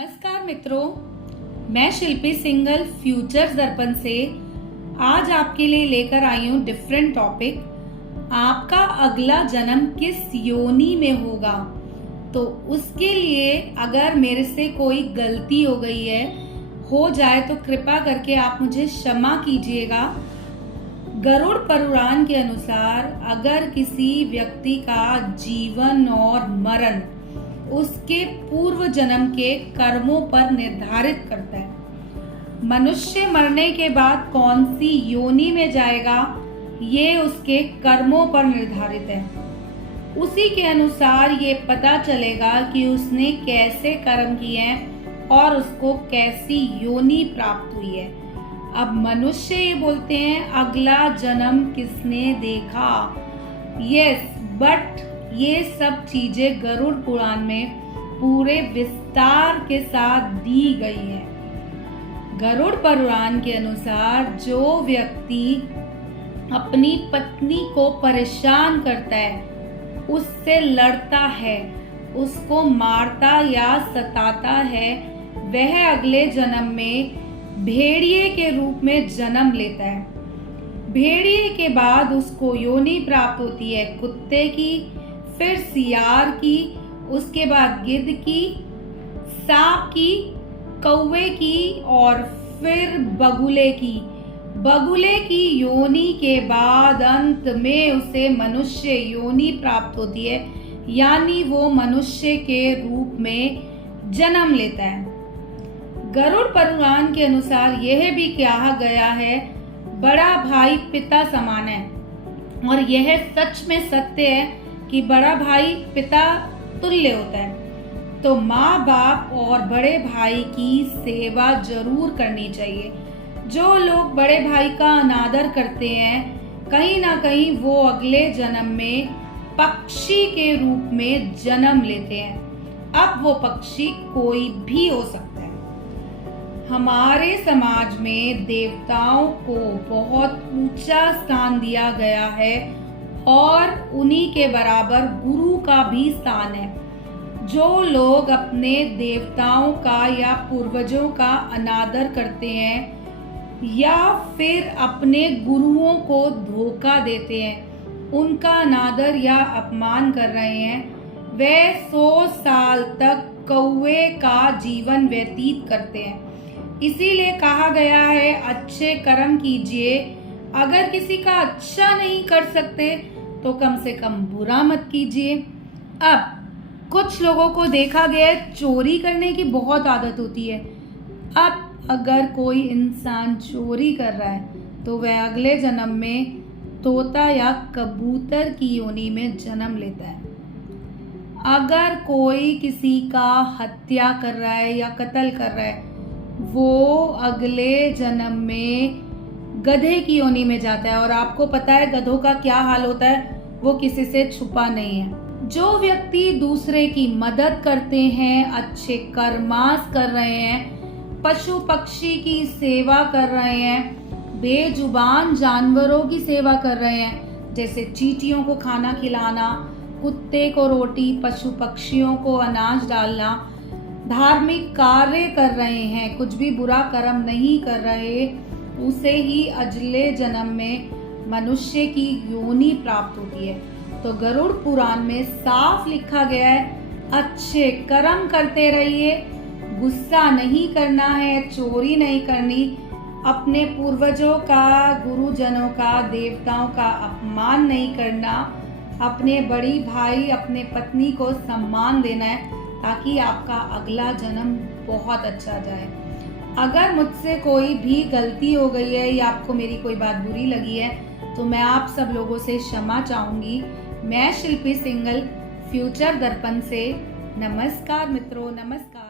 नमस्कार मित्रों, मैं शिल्पी सिंगल फ्यूचर दर्पण से आज आपके लिए लेकर आई हूँ डिफरेंट टॉपिक। आपका अगला जन्म किस योनि में होगा, तो उसके लिए अगर मेरे से कोई गलती हो जाए तो कृपा करके आप मुझे क्षमा कीजिएगा। गरुड़ पुराण के अनुसार अगर किसी व्यक्ति का जीवन और मरण उसके पूर्व जन्म के कर्मों पर निर्धारित करता है। मनुष्य मरने के बाद कौन सी योनि में जाएगा ये उसके कर्मों पर निर्धारित है। उसी के अनुसार ये पता चलेगा कि उसने कैसे कर्म किए हैं और उसको कैसी योनि प्राप्त हुई है। अब मनुष्य ये बोलते हैं अगला जन्म किसने देखा। यस, बट ये सब चीजें गरुड़ पुराण में पूरे विस्तार के साथ दी गई है। गरुड़ पुराण के अनुसार जो व्यक्ति अपनी पत्नी को परेशान करता है, उससे लड़ता है, उसको मारता या सताता है, वह अगले जन्म में भेड़िए के रूप में जन्म लेता है। भेड़िए के बाद उसको योनि प्राप्त होती है कुत्ते की, फिर सियार की, उसके बाद गिद्ध की, सांप की, कौवे की और फिर बगुले की। बगुले की योनि के बाद अंत में उसे मनुष्य योनि प्राप्त होती है, यानी वो मनुष्य के रूप में जन्म लेता है। गरुड़ पुराण के अनुसार यह भी कहा गया है बड़ा भाई पिता समान है, और यह सच में सत्य है कि बड़ा भाई पिता तुल्य होता है। तो माँ बाप और बड़े भाई की सेवा जरूर करनी चाहिए। जो लोग बड़े भाई का अनादर करते हैं, कहीं ना कहीं वो अगले जन्म में पक्षी के रूप में जन्म लेते हैं। अब वो पक्षी कोई भी हो सकता है। हमारे समाज में देवताओं को बहुत ऊंचा स्थान दिया गया है और उन्हीं के बराबर गुरु का भी स्थान है। जो लोग अपने देवताओं का या पूर्वजों का अनादर करते हैं या फिर अपने गुरुओं को धोखा देते हैं, उनका अनादर या अपमान कर रहे हैं, वे 100 साल तक कौवे का जीवन व्यतीत करते हैं। इसीलिए कहा गया है अच्छे कर्म कीजिए। अगर किसी का अच्छा नहीं कर सकते तो कम से कम बुरा मत कीजिए। अब कुछ लोगों को देखा गया है चोरी करने की बहुत आदत होती है। अब अगर कोई इंसान चोरी कर रहा है तो वह अगले जन्म में तोता या कबूतर की योनि में जन्म लेता है। अगर कोई किसी का हत्या कर रहा है या कत्ल कर रहा है, वो अगले जन्म में गधे की योनि में जाता है। और आपको पता है गधों का क्या हाल होता है, वो किसी से छुपा नहीं है। जो व्यक्ति दूसरे की मदद करते हैं, अच्छे कर्मास कर रहे हैं, पशु पक्षी की सेवा कर रहे हैं, बेजुबान जानवरों की सेवा कर रहे हैं, जैसे चींटियों को खाना खिलाना, कुत्ते को रोटी, पशु पक्षियों को अनाज डालना, धार्मिक कार्य कर रहे हैं, कुछ भी बुरा कर्म नहीं कर रहे, उसे ही अगले जन्म में मनुष्य की योनि प्राप्त होती है। तो गरुड़ पुराण में साफ लिखा गया है अच्छे कर्म करते रहिए, गुस्सा नहीं करना है, चोरी नहीं करनी, अपने पूर्वजों का, गुरुजनों का, देवताओं का अपमान नहीं करना, अपने बड़ी भाई, अपने पत्नी को सम्मान देना है, ताकि आपका अगला जन्म बहुत अच्छा जाए। अगर मुझसे कोई भी गलती हो गई है या आपको मेरी कोई बात बुरी लगी है तो मैं आप सब लोगों से क्षमा चाहूंगी। मैं शिल्पी सिंगल फ्यूचर दर्पण से। नमस्कार मित्रों, नमस्कार।